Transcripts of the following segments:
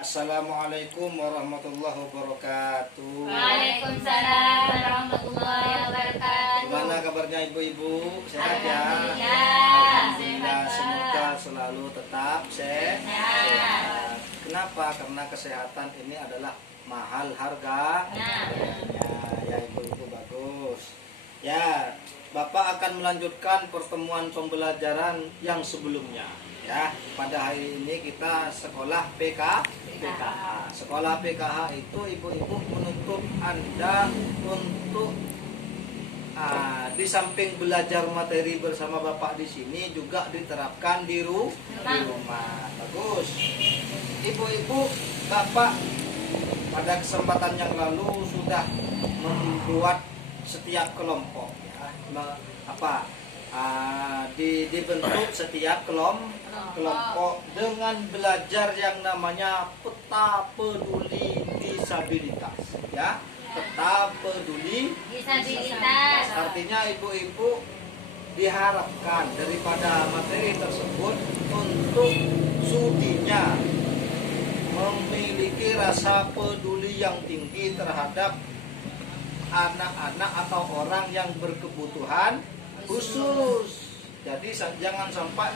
Assalamualaikum warahmatullahi wabarakatuh. Waalaikumsalam warahmatullahi wabarakatuh. Gimana kabarnya ibu-ibu? Sehat ya? Alhamdulillah. Semoga selalu tetap sehat. Sehat. Kenapa? Karena kesehatan ini adalah mahal harga. Ya ibu-ibu bagus. Ya, Bapak akan melanjutkan pertemuan pembelajaran yang sebelumnya. Ya, pada hari ini kita sekolah PKH. Sekolah PKH itu ibu-ibu menuntut Anda untuk di samping belajar materi bersama Bapak di sini juga diterapkan di rumah. Bagus. Ibu-ibu, Bapak pada kesempatan yang lalu sudah membuat setiap kelompok ya. Dibentuk setiap kelompok dengan belajar yang namanya peta peduli disabilitas ya. Peta peduli disabilitas artinya ibu-ibu diharapkan daripada materi tersebut untuk sudinya memiliki rasa peduli yang tinggi terhadap anak-anak atau orang yang berkebutuhan khusus. Jadi jangan sampai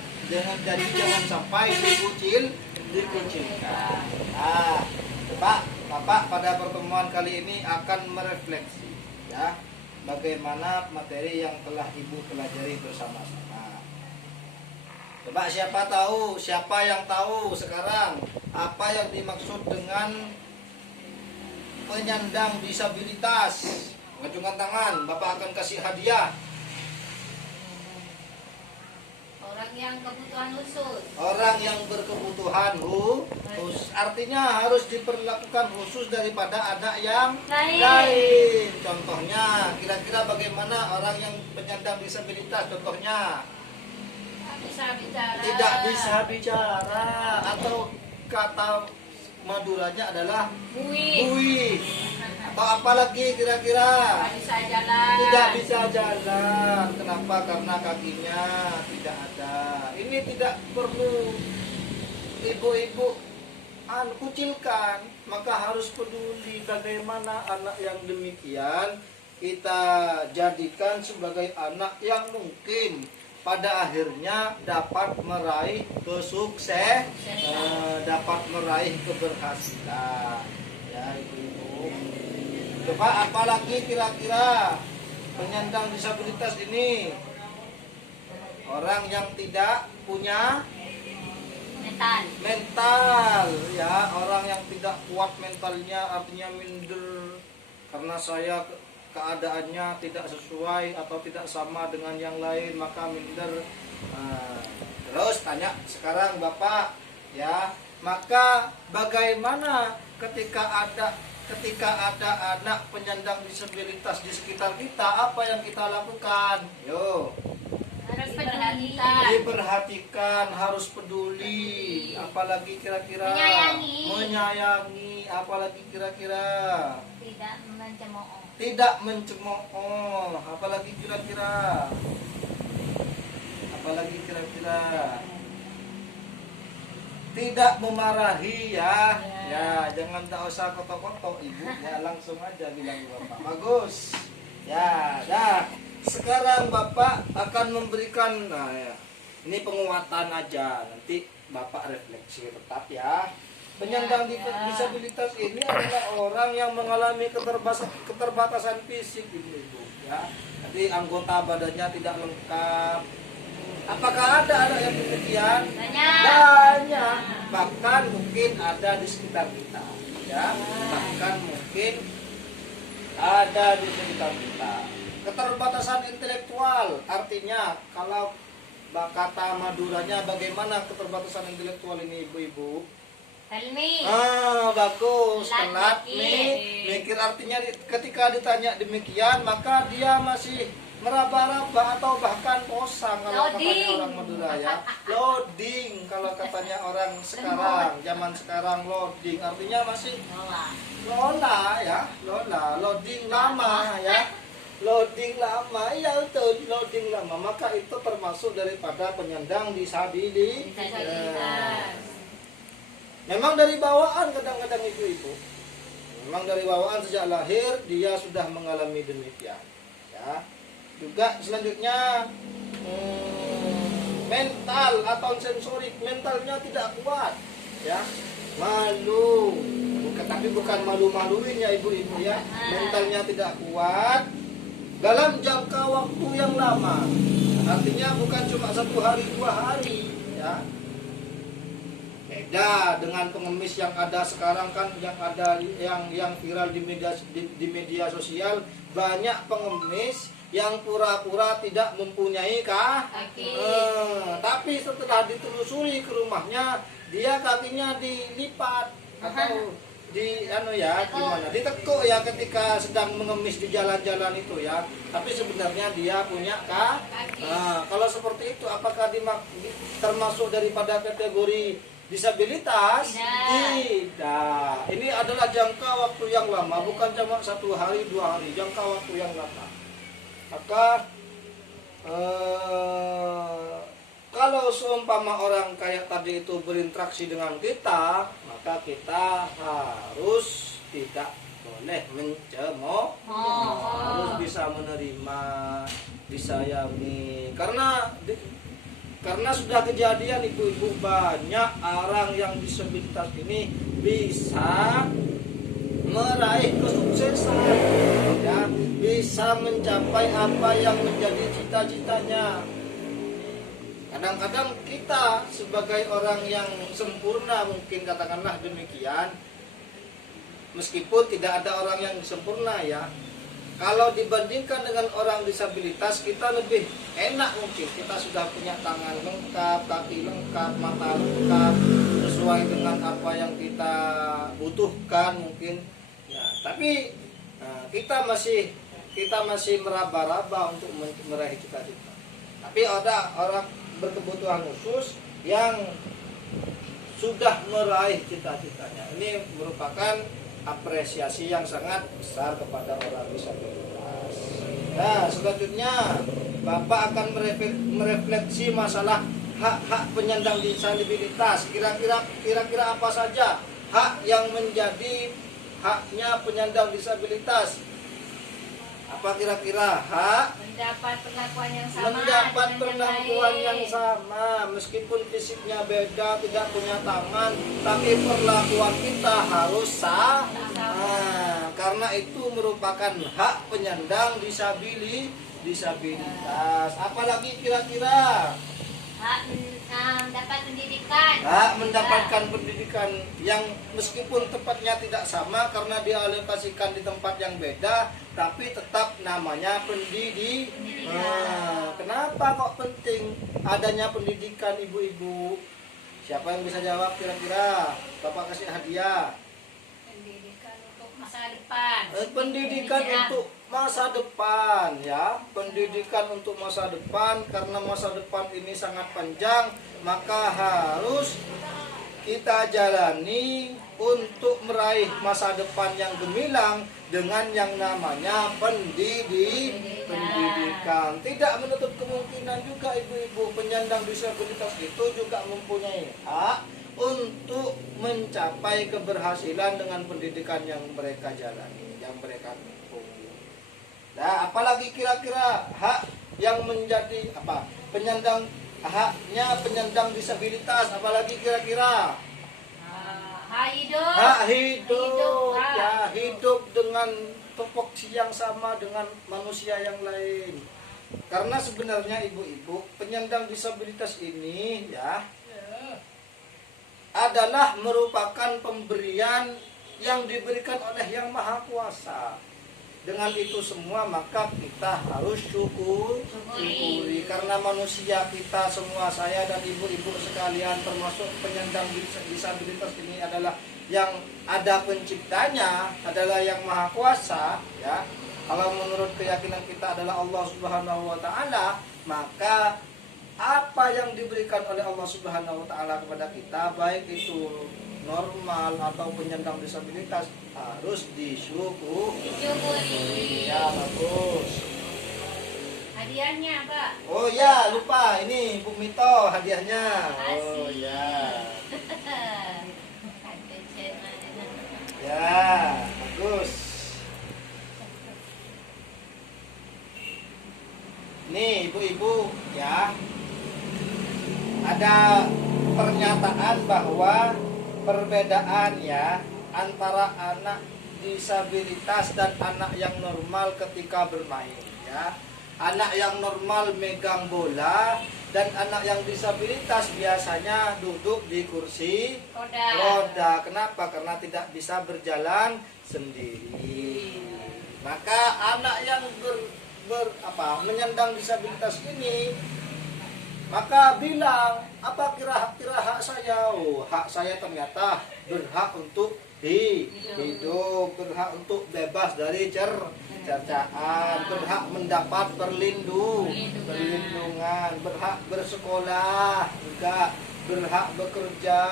dikucilkan. Nah, Bapak pada pertemuan kali ini akan merefleksi ya bagaimana materi yang telah Ibu pelajari bersama-sama. Coba siapa yang tahu sekarang apa yang dimaksud dengan penyandang disabilitas? Mengacungkan tangan, Bapak akan kasih hadiah. Orang yang kebutuhan khusus. Orang yang berkebutuhan khusus artinya harus diperlakukan khusus daripada anak yang lain. Contohnya, kira-kira bagaimana orang yang penyandang disabilitas? Contohnya, tidak bisa bicara atau kata Maduranya adalah bui. Atau apalagi kira-kira? Tidak bisa jalan. Kenapa? Karena kakinya tidak ada. Ini tidak perlu ibu-ibu kucilkan. Maka harus peduli bagaimana anak yang demikian kita jadikan sebagai anak yang mungkin pada akhirnya dapat meraih kesuksesan, dapat meraih keberhasilan. Ya ibu-ibu. Coba apalagi kira-kira penyandang disabilitas ini? Orang yang tidak punya mental ya, orang yang tidak kuat mentalnya, artinya minder karena saya keadaannya tidak sesuai atau tidak sama dengan yang lain maka minder. Terus tanya sekarang Bapak ya, maka bagaimana ketika ada anak penyandang disabilitas di sekitar kita, apa yang kita lakukan? Harus diperhatikan, harus peduli, apalagi kira-kira menyayangi, apalagi kira-kira tidak mencemooh, apalagi kira-kira tidak memarahi ya. Ya, jangan tak usah kotok-kotok ibu ya, langsung aja bilang Bapak. Bagus. Ya, dah. Sekarang Bapak akan memberikan ini penguatan aja. Nanti Bapak refleksi tetap ya. Penyandang disabilitas ini adalah orang yang mengalami keterbatasan fisik ibu ya. Jadi anggota badannya tidak lengkap. Apakah ada anak yang demikian? Banyak. Bahkan mungkin ada di sekitar kita ya. Bahkan mungkin ada di sekitar kita. Keterbatasan intelektual artinya kalau kata Maduranya bagaimana keterbatasan intelektual ini ibu-ibu? Bagus. Telat mikir artinya ketika ditanya demikian maka dia masih meraba-raba atau bahkan posang kalau katanya orang Madura ya. Loading kalau katanya orang sekarang, zaman sekarang loading artinya masih lola ya, loading lama ya. Loading lama ya, betul, loading lama. Maka itu termasuk daripada penyandang disabilitas. Memang dari bawaan kadang-kadang ibu-ibu. Memang dari bawaan sejak lahir dia sudah mengalami demikian. Ya. Juga selanjutnya mental atau sensorik, mentalnya tidak kuat. Ya. Malu. Tapi bukan malu-maluin ya ibu-ibu ya. Mentalnya tidak kuat dalam jangka waktu yang lama. Artinya bukan cuma 1 hari 2 hari ya. Beda dengan pengemis yang ada sekarang kan, yang ada yang viral di media sosial, banyak pengemis yang pura-pura tidak mempunyai kaki. Tapi setelah ditelusuri ke rumahnya, dia kakinya dilipat atau gimana, ditekuk ya ketika sedang mengemis di jalan-jalan itu ya. Tapi sebenarnya dia punya kaki. Kalau seperti itu apakah termasuk daripada kategori disabilitas? Tidak. Ini adalah jangka waktu yang lama, bukan cuma 1 hari 2 hari, jangka waktu yang lama. Maka kalau seumpama orang kayak tadi itu berinteraksi dengan kita, maka kita harus tidak boleh mencemooh, harus bisa menerima, disayangi. Karena sudah kejadian ibu-ibu, banyak orang yang disabilitas ini bisa meraih kesuksesan, ya, bisa mencapai apa yang menjadi cita-citanya. Kadang-kadang kita sebagai orang yang sempurna, mungkin katakanlah demikian, meskipun tidak ada orang yang sempurna ya, kalau dibandingkan dengan orang disabilitas, kita lebih enak mungkin. Kita sudah punya tangan lengkap, kaki lengkap, mata lengkap, sesuai dengan apa yang kita butuhkan mungkin. Ya, tapi kita masih meraba-raba untuk meraih cita-cita. Tapi ada orang berkebutuhan khusus yang sudah meraih cita-citanya. Ini merupakan apresiasi yang sangat besar kepada orang disabilitas. Nah, selanjutnya Bapak akan merefleksi masalah hak-hak penyandang disabilitas. Kira-kira apa saja hak yang menjadi haknya penyandang disabilitas? Apa kira-kira? Hak mendapat perlakuan yang sama, mendapat dengan perlakuan yang lain. sama, meskipun fisiknya beda, tidak punya tangan, tapi perlakuan kita harus sama. Karena itu merupakan hak penyandang disabilitas. Apalagi kira-kira? Hak mendapat pendidikan. Hak mendapatkan pendidikan yang meskipun tempatnya tidak sama karena dialokasikan di tempat yang beda, tapi tetap namanya pendidikan. Kenapa kok penting adanya pendidikan ibu-ibu? Siapa yang bisa jawab kira-kira? Bapak kasih hadiah. Pendidikan untuk masa depan. Pendidikan untuk masa depan ya. Pendidikan untuk masa depan, karena masa depan ini sangat panjang, maka harus kita jalani untuk meraih masa depan yang gemilang dengan yang namanya pendidikan. Tidak menutup kemungkinan juga ibu-ibu penyandang disabilitas itu juga mempunyai hak untuk mencapai keberhasilan dengan pendidikan yang mereka jalani, yang mereka tempuh. Nah, apalagi kira-kira hak yang menjadi haknya penyandang disabilitas, apalagi kira-kira? Hak hidup. Hak hidup. Hak. Ya, hidup dengan tupoksi yang sama dengan manusia yang lain. Karena sebenarnya ibu-ibu penyandang disabilitas ini ya adalah merupakan pemberian yang diberikan oleh Yang Maha Kuasa. Dengan itu semua maka kita harus syukuri. Karena manusia kita semua, saya dan ibu-ibu sekalian termasuk penyandang disabilitas ini adalah yang ada penciptanya, adalah Yang Maha Kuasa ya. Kalau menurut keyakinan kita adalah Allah Subhanahu wa taala, maka apa yang diberikan oleh Allah Subhanahu wa taala kepada kita, baik itu normal atau penyandang disabilitas, harus disyukuri. Ya, bagus. Hadiahnya, Pak. Oh ya, lupa, ini Bu Mito hadiahnya. Makasih. Oh ya. Nih ibu-ibu ya, ada pernyataan bahwa perbedaan ya antara anak disabilitas dan anak yang normal ketika bermain ya. Anak yang normal megang bola dan anak yang disabilitas biasanya duduk di kursi roda. Kenapa? Karena tidak bisa berjalan sendiri. Maka anak yang menyandang disabilitas ini maka bilang, apa kira hak saya? Oh, hak saya ternyata berhak untuk hidup, berhak untuk bebas dari cercaan, berhak mendapat perlindungan, berhak bersekolah, juga berhak bekerja,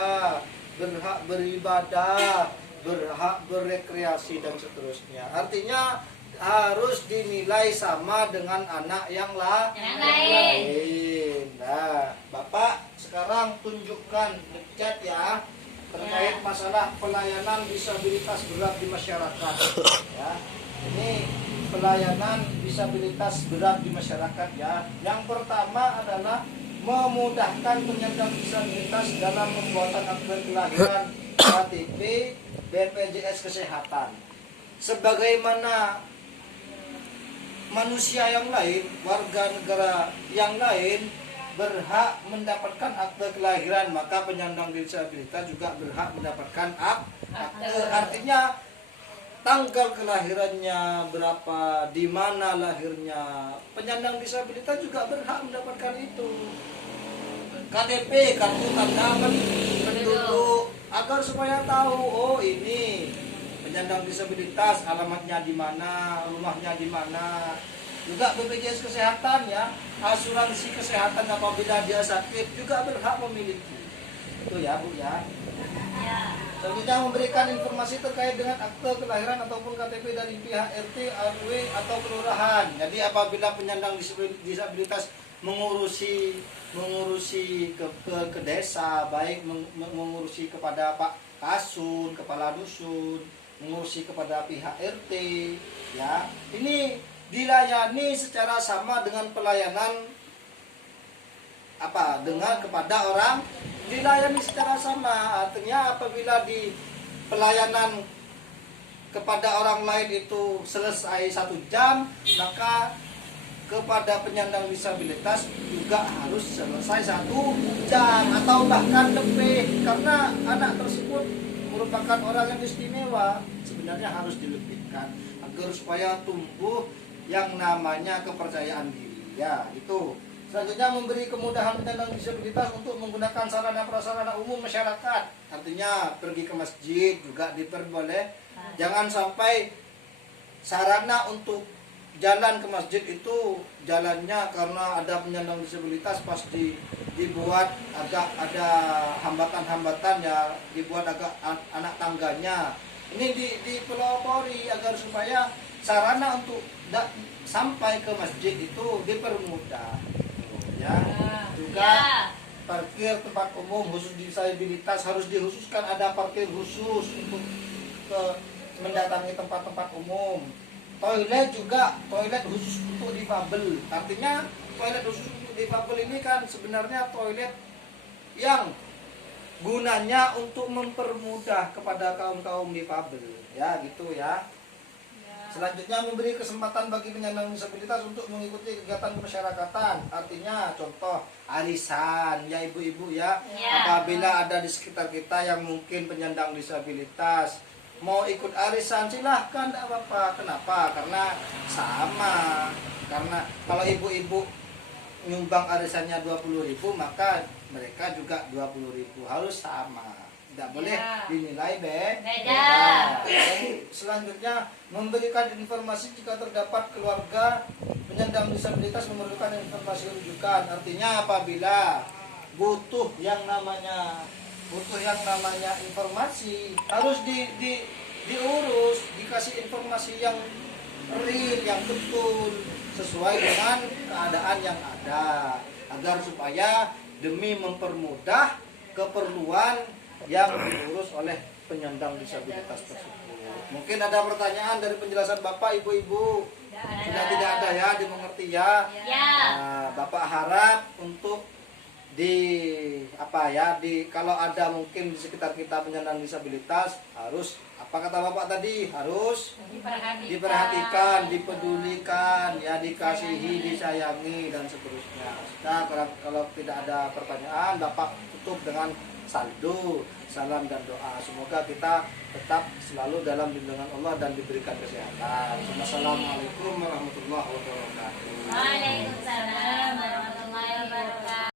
berhak beribadah, berhak berekreasi dan seterusnya. Artinya harus dinilai sama dengan anak yang lain. Nah, Bapak sekarang tunjukkan chat ya terkait masalah pelayanan disabilitas berat di masyarakat. Ya, ini pelayanan disabilitas berat di masyarakat ya. Yang pertama adalah memudahkan penyandang disabilitas dalam pembuatan akte kelahiran, KTP, BPJS Kesehatan. Sebagaimana manusia yang lain, warga negara yang lain berhak mendapatkan akte kelahiran, maka penyandang disabilitas juga berhak mendapatkan akte. Artinya tanggal kelahirannya berapa, di mana lahirnya, penyandang disabilitas juga berhak mendapatkan itu. KTP, kartu tanda penduduk, agar supaya tahu, oh ini penyandang disabilitas, alamatnya di mana, rumahnya di mana. Juga BPJS Kesehatan ya, asuransi kesehatan apabila dia sakit juga berhak memiliki. Itu ya Bu ya. Selanjutnya memberikan informasi terkait dengan akte kelahiran ataupun KTP dari pihak RT, RW atau kelurahan. Jadi apabila penyandang disabilitas mengurusi ke desa, baik mengurusi kepada Pak Kasun, kepala dusun, mengurusi kepada pihak RT ya. Ini dilayani secara sama dengan pelayanan dengan kepada orang, dilayani secara sama. Artinya apabila di pelayanan kepada orang lain itu selesai 1 jam, maka kepada penyandang disabilitas juga harus selesai 1 jam atau bahkan lebih, karena anak tersebut merupakan orang yang istimewa. Sebenarnya harus dilebihkan agar supaya tumbuh yang namanya kepercayaan diri ya. Itu selanjutnya memberi kemudahan penyandang disabilitas untuk menggunakan sarana prasarana umum masyarakat. Artinya pergi ke masjid juga diperbolehkan. Jangan sampai sarana untuk jalan ke masjid itu jalannya karena ada penyandang disabilitas pasti dibuat agak ada hambatan-hambatan ya, dibuat agak anak tangganya. Ini dipelopori agar supaya sarana untuk sampai ke masjid itu dipermudah ya. Juga parkir tempat umum khusus disabilitas harus dikhususkan, ada parkir khusus untuk mendatangi tempat-tempat umum. Toilet juga, toilet khusus untuk difabel. Artinya toilet khusus untuk difabel ini kan sebenarnya toilet yang gunanya untuk mempermudah kepada kaum-kaum difabel ya, gitu ya. Selanjutnya memberi kesempatan bagi penyandang disabilitas untuk mengikuti kegiatan kemasyarakatan. Artinya contoh arisan ya ibu-ibu ya. Apabila ada di sekitar kita yang mungkin penyandang disabilitas mau ikut arisan, silahkan, tidak apa-apa. Kenapa? Karena sama. Karena kalau ibu-ibu nyumbang arisannya 20.000, maka mereka juga 20.000, harus sama. Tidak boleh dinilai beda. Selanjutnya memberikan informasi jika terdapat keluarga penyandang disabilitas memerlukan informasi rujukan. Artinya apabila butuh yang namanya informasi, harus diurus, dikasih informasi yang real, yang betul, sesuai dengan keadaan yang ada, agar supaya demi mempermudah keperluan yang diurus oleh penyandang disabilitas tersebut. Mungkin ada pertanyaan dari penjelasan Bapak, Ibu-ibu? Sudah tidak ada ya, dimengerti ya? Ya. Nah, Bapak harap untuk kalau ada mungkin di sekitar kita penyandang disabilitas, harus apa kata Bapak tadi, harus diperhatikan, dipedulikan, ya, dikasihi, disayangi dan seterusnya. Nah, kalau tidak ada pertanyaan, Bapak tutup dengan saldo, salam dan doa. Semoga kita tetap selalu dalam lindungan Allah dan diberikan kesehatan. Wassalamualaikum warahmatullahi wabarakatuh. Waalaikumsalam warahmatullahi wabarakatuh.